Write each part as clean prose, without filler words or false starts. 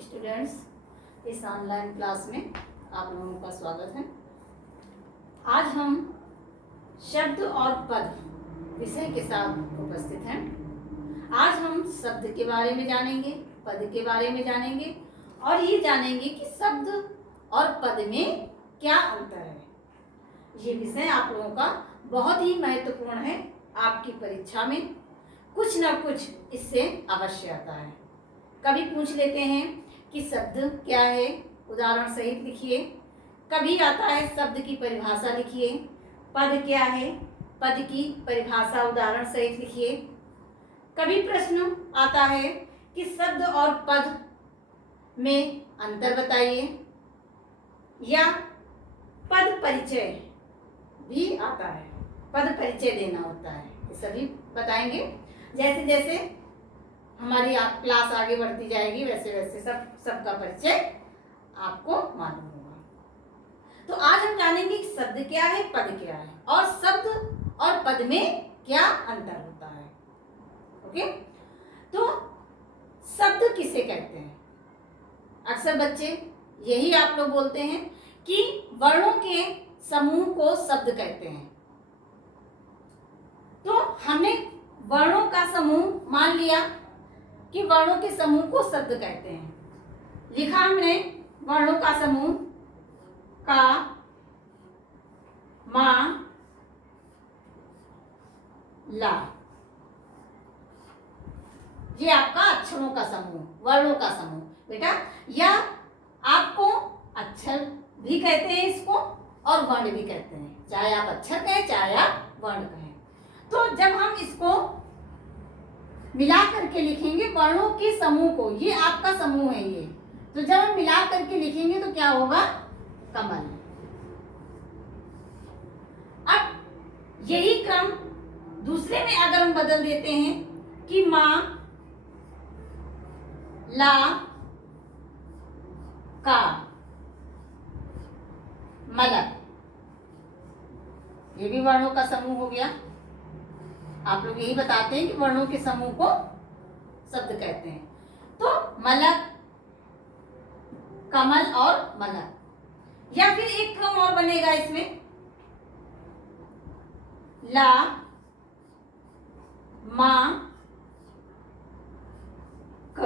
Students, इस online class में आप लोगों का स्वागत है। आज हम शब्द और पद विषय के साथ उपस्थित हैं। आज हम शब्द के बारे में जानेंगे, पद के बारे में जानेंगे और ये जानेंगे कि शब्द और पद में क्या अंतर है। ये विषय आप लोगों का बहुत ही महत्वपूर्ण है। आपकी परीक्षा में कुछ ना कुछ इससे अवश्य आता है। कभी पूछ लेते हैं कि शब्द क्या है, उदाहरण सहित लिखिए। कभी आता है शब्द की परिभाषा लिखिए। पद क्या है, पद की परिभाषा उदाहरण सहित लिखिए। कभी प्रश्न आता है कि शब्द और पद में अंतर बताइए, या पद परिचय भी आता है, पद परिचय देना होता है। ये सभी बताएंगे। जैसे जैसे हमारी क्लास आगे बढ़ती जाएगी वैसे वैसे सबका परिचय आपको मालूम होगा। तो आज हम जानेंगे कि शब्द क्या है, पद क्या है और शब्द और पद में क्या अंतर होता है। ओके, तो शब्द किसे कहते हैं? अक्सर बच्चे यही आप लोग बोलते हैं कि वर्णों के समूह को शब्द कहते हैं। तो हमने वर्णों का समूह मान लिया कि वर्णों के समूह को शब्द कहते हैं। लिखा हमने वर्णों का समूह का, मा, ला। ये आपका अक्षरों का समूह, वर्णों का समूह। बेटा, या आपको अक्षर भी कहते हैं इसको और वर्ण भी कहते हैं, चाहे आप अक्षर कहें चाहे आप वर्ण कहें। तो जब हम इसको मिला करके लिखेंगे वर्णों के समूह को, ये आपका समूह है ये, तो जब हम मिला करके लिखेंगे तो क्या होगा? कमल। अब यही क्रम दूसरे में अगर हम बदल देते हैं कि मां, ला, का, मलक, ये भी वर्णों का समूह हो गया। आप लोग यही बताते हैं कि वर्णों के समूह को शब्द कहते हैं। तो मलक, कमल और मलक। या फिर एक क्रम और बनेगा इसमें, ला, मा, क।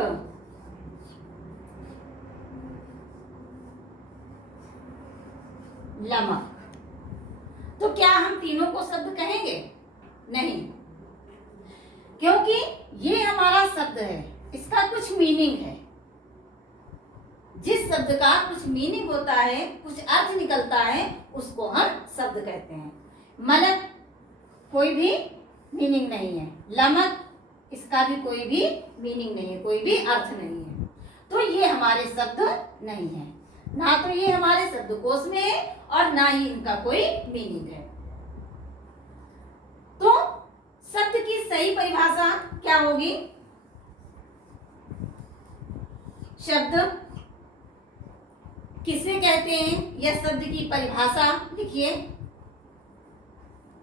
लमक। तो क्या हम तीनों को शब्द कहेंगे? नहीं, क्योंकि ये हमारा शब्द है, इसका कुछ मीनिंग है। जिस शब्द का कुछ मीनिंग होता है, कुछ अर्थ निकलता है, उसको हम शब्द कहते हैं। मलक कोई भी मीनिंग नहीं है, लमक इसका भी कोई भी मीनिंग नहीं है, कोई भी अर्थ नहीं है। तो ये हमारे शब्द नहीं है, ना तो ये हमारे शब्दकोश में है और ना ही इनका कोई मीनिंग है। तो शब्द की सही परिभाषा क्या होगी? शब्द किसे कहते हैं, यह शब्द की परिभाषा लिखिए।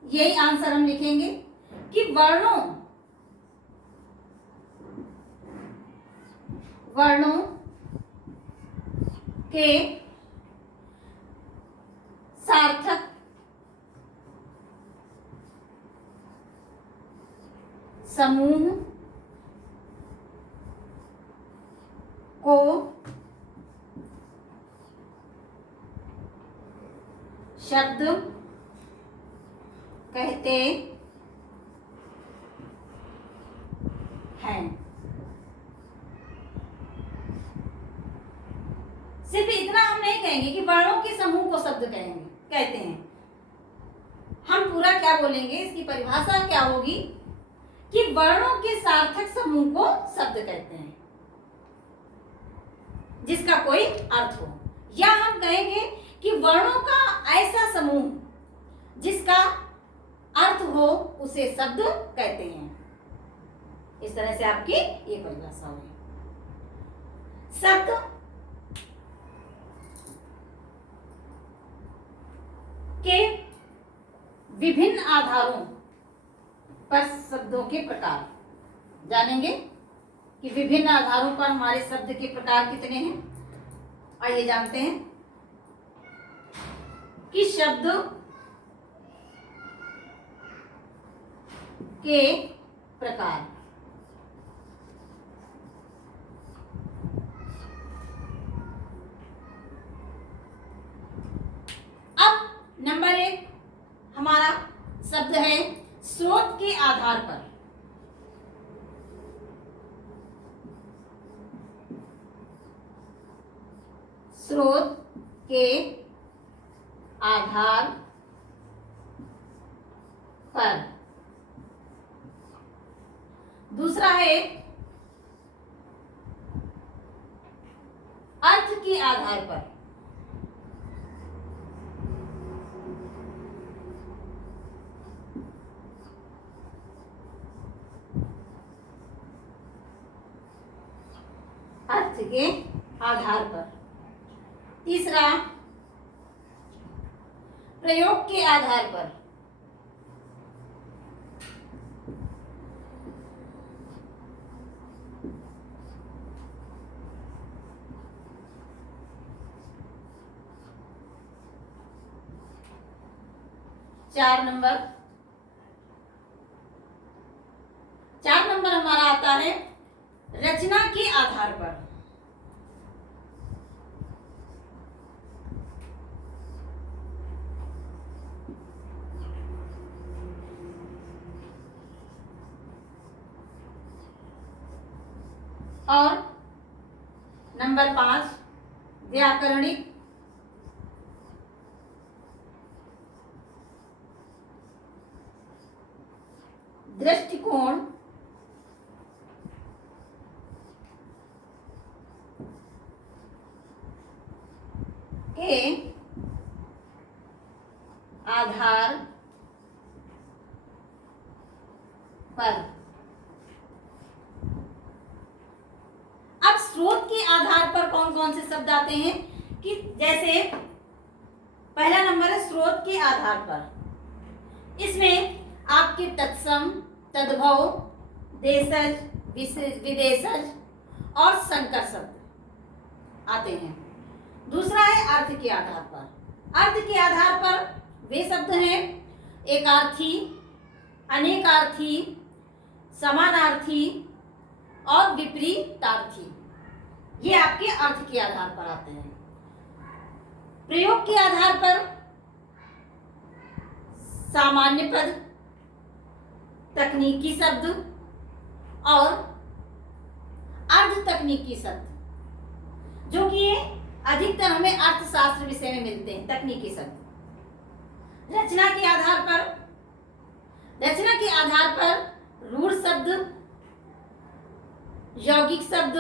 यही आंसर हम लिखेंगे कि वर्णों के सार्थक समूह को शब्द कहते हैं। सिर्फ इतना हम नहीं कहेंगे कि वर्णों के समूह को शब्द कहते हैं। हम पूरा क्या बोलेंगे, इसकी परिभाषा क्या होगी कि वर्णों के सार्थक समूह को शब्द कहते हैं जिसका कोई अर्थ हो, या हम कहेंगे कि वर्णों का ऐसा समूह जिसका अर्थ हो उसे शब्द कहते हैं। इस तरह से आपकी ये परिभाषा होगी। शब्द के विभिन्न आधारों पर शब्दों के प्रकार जानेंगे। कि विभिन्न आधारों पर हमारे शब्द के प्रकार कितने हैं। आइए जानते हैं कि शब्द के प्रकार। अब नंबर 1 हमारा शब्द है स्रोत के आधार पर। स्रोत के आधार पर। दूसरा है अर्थ के आधार पर। अर्थ के आधार पर। तीसरा प्रयोग के आधार पर। चार नंबर हमारा आता है रचना के आधार पर। और नंबर 5 व्याकरणिक दृष्टिकोण के आधार पर। अब स्रोत के आधार पर कौन कौन से शब्द आते हैं कि जैसे पहला नंबर है स्रोत के आधार पर। इसमें आपके तत्सम, तद्भव, देशज, विदेशज और संकर शब्द आते हैं। दूसरा है अर्थ के आधार पर। अर्थ के आधार पर वे शब्द हैं एकार्थी, अनेकार्थी, समानार्थी और विपरीतार्थी। ये आपके अर्थ के आधार पर आते हैं। प्रयोग के आधार पर सामान्य पद, तकनीकी शब्द और अर्ध तकनीकी शब्द, जो कि अधिकतर हमें अर्थशास्त्र विषय में मिलते हैं। तकनीकी शब्द रचना के आधार पर रूढ़ शब्द, यौगिक शब्द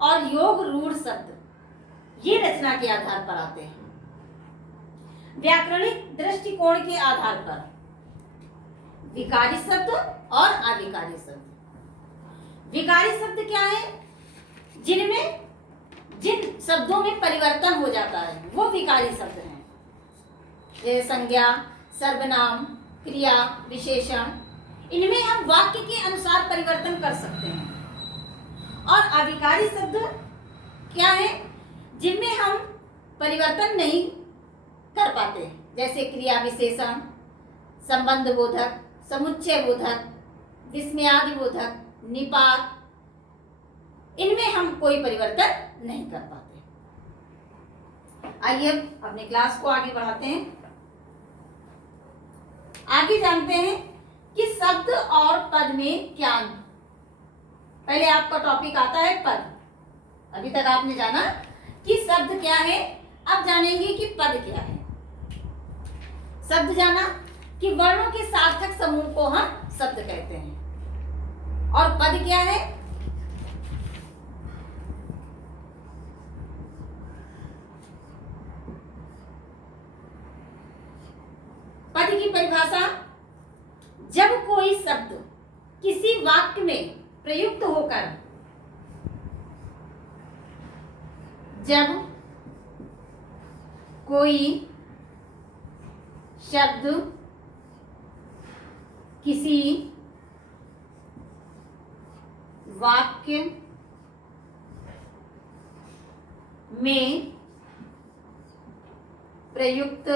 और योग रूढ़ शब्द ये रचना के आधार पर आते हैं। व्याकरणिक दृष्टिकोण के आधार पर विकारी शब्द और अविकारी शब्द। विकारी शब्द क्या है? जिन शब्दों में परिवर्तन हो जाता है वो विकारी शब्द हैं। जैसे संज्ञा, सर्वनाम, क्रिया, विशेषण, इनमें हम वाक्य के अनुसार परिवर्तन कर सकते हैं। और अविकारी शब्द क्या है? जिनमें हम परिवर्तन नहीं कर पाते, जैसे क्रिया विशेषण, संबंध बोधक, समुच्चय बोधक, विस्मयादि बोधक, निपात, इनमें हम कोई परिवर्तन नहीं कर पाते। आइए अपने क्लास को आगे बढ़ाते हैं। आगे जानते हैं कि शब्द और पद में क्या अंतर। पहले आपका टॉपिक आता है पद। अभी तक आपने जाना कि शब्द क्या है, अब जानेंगे कि पद क्या है। शब्द जाना कि वर्णों के सार्थक समूह को हम शब्द कहते हैं। और पद क्या है? पद की परिभाषा, जब कोई शब्द किसी वाक्य में प्रयुक्त होकर, जब कोई शब्द किसी वाक्य में प्रयुक्त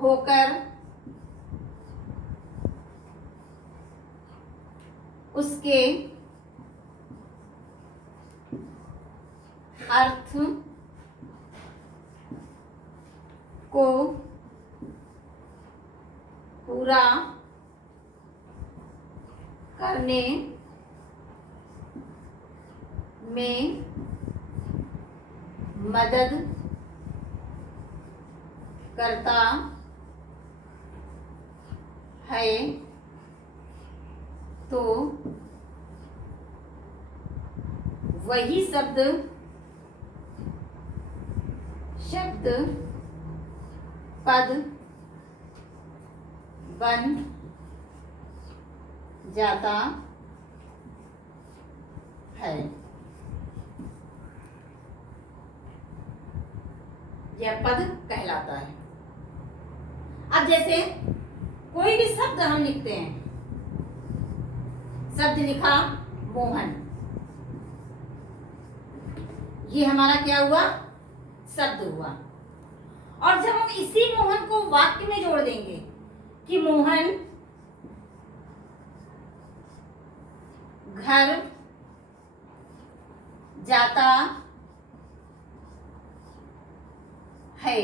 होकर उसके अर्थ को पूरा करने में मदद करता है तो वही शब्द पद बन जाता है। यह पद कहलाता है। अब जैसे कोई भी शब्द हम लिखते हैं, शब्द लिखा मोहन, ये हमारा क्या हुआ? शब्द हुआ। और जब हम इसी मोहन को वाक्य में जोड़ देंगे कि मोहन घर जाता है,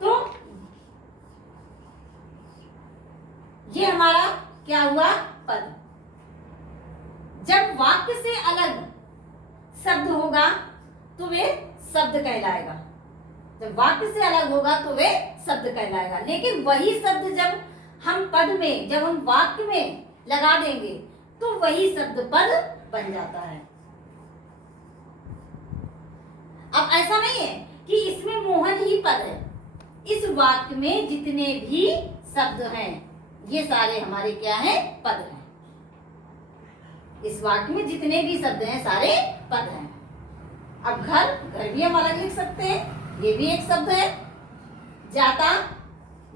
तो ये हमारा क्या हुआ? पद। जब वाक्य से अलग शब्द होगा तो वे शब्द कहलाएगा। जब वाक्य से अलग होगा तो वे शब्द कहलाएगा। लेकिन वही शब्द जब हम पद में, जब हम वाक्य में लगा देंगे तो वही शब्द पद बन जाता है। अब ऐसा नहीं है कि इसमें मोहन ही पद है। इस वाक्य में जितने भी शब्द हैं ये सारे हमारे क्या हैं? पद हैं। इस वाक्य में जितने भी शब्द हैं सारे पद हैं। अब घर भी हम अलग लिख सकते हैं, ये भी एक शब्द है। जाता,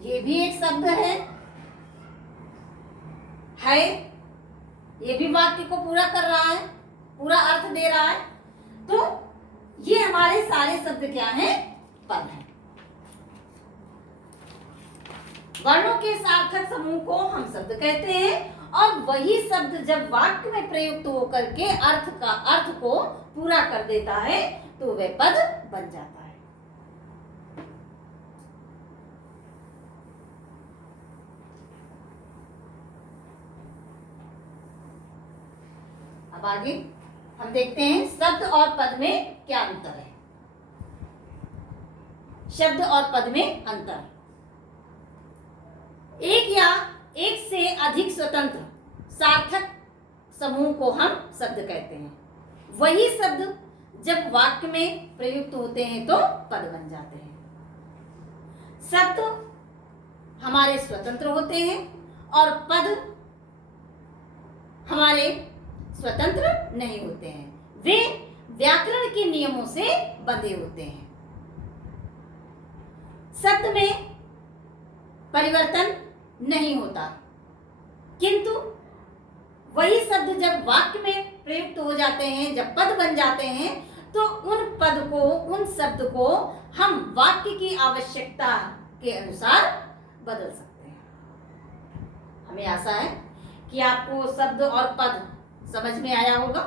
ये भी एक शब्द है, ये भी वाक्य को पूरा कर रहा है, पूरा अर्थ दे रहा है। तो ये हमारे सारे शब्द क्या हैं? पद हैं। वर्णों के सार्थक समूह को हम शब्द कहते हैं और वही शब्द जब वाक्य में प्रयुक्त होकर के अर्थ को पूरा कर देता है तो वह पद बन जाता है। अब आगे हम देखते हैं शब्द और पद में क्या अंतर है। शब्द और पद में अंतर, एक या एक से अधिक स्वतंत्र सार्थक समूह को हम शब्द कहते हैं। वही शब्द जब वाक्य में प्रयुक्त होते हैं तो पद बन जाते हैं। शब्द हमारे स्वतंत्र होते हैं और पद हमारे स्वतंत्र नहीं होते हैं। वे व्याकरण के नियमों से बंधे होते हैं। शब्द में परिवर्तन नहीं होता, किंतु वही शब्द जब वाक्य में प्रयुक्त हो जाते हैं, जब पद बन जाते हैं, तो उन शब्द को हम वाक्य की आवश्यकता के अनुसार बदल सकते हैं। हमें आशा है कि आपको शब्द और पद समझ में आया होगा।